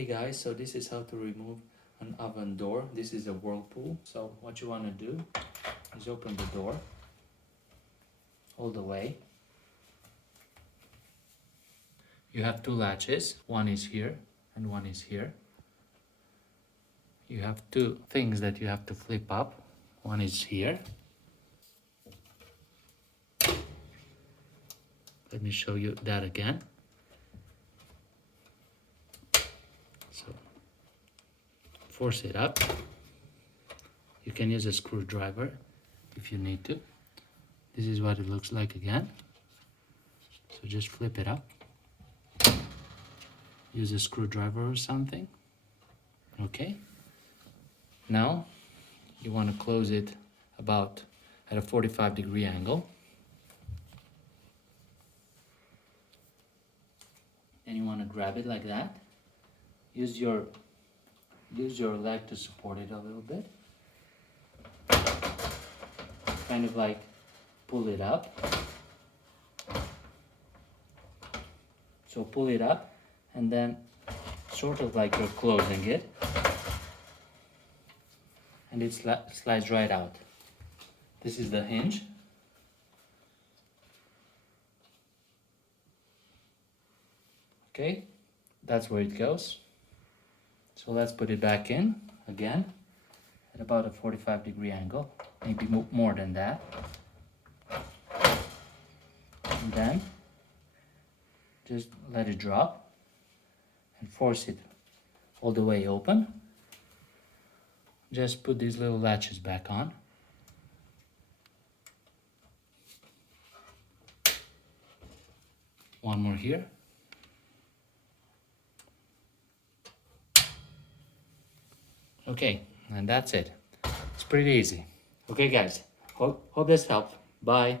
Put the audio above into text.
Hey guys, so this is how to remove an oven door. This is a whirlpool. So what you want to do is open the door all the way. You have two latches. One is here and one is here. You have two things that you have to flip up. One is here. Let me show you that again. So force it up. You can use a screwdriver if you need to. This is what it looks like again. So just flip it up. Use a screwdriver or something. Okay. Now you want to close it about at a 45-degree angle. And you want to grab it like that. Use your leg to support it a little bit. Kind of like pull it up. So pull it up and then sort of like you're closing it. And it slides right out. This is the hinge. Okay, that's where it goes. So let's put it back in again at about a 45-degree angle, maybe more than that. And then just let it drop and force it all the way open. Just put these little latches back on. One more here. Okay, and that's it. It's pretty easy. Okay guys, hope this helped. Bye.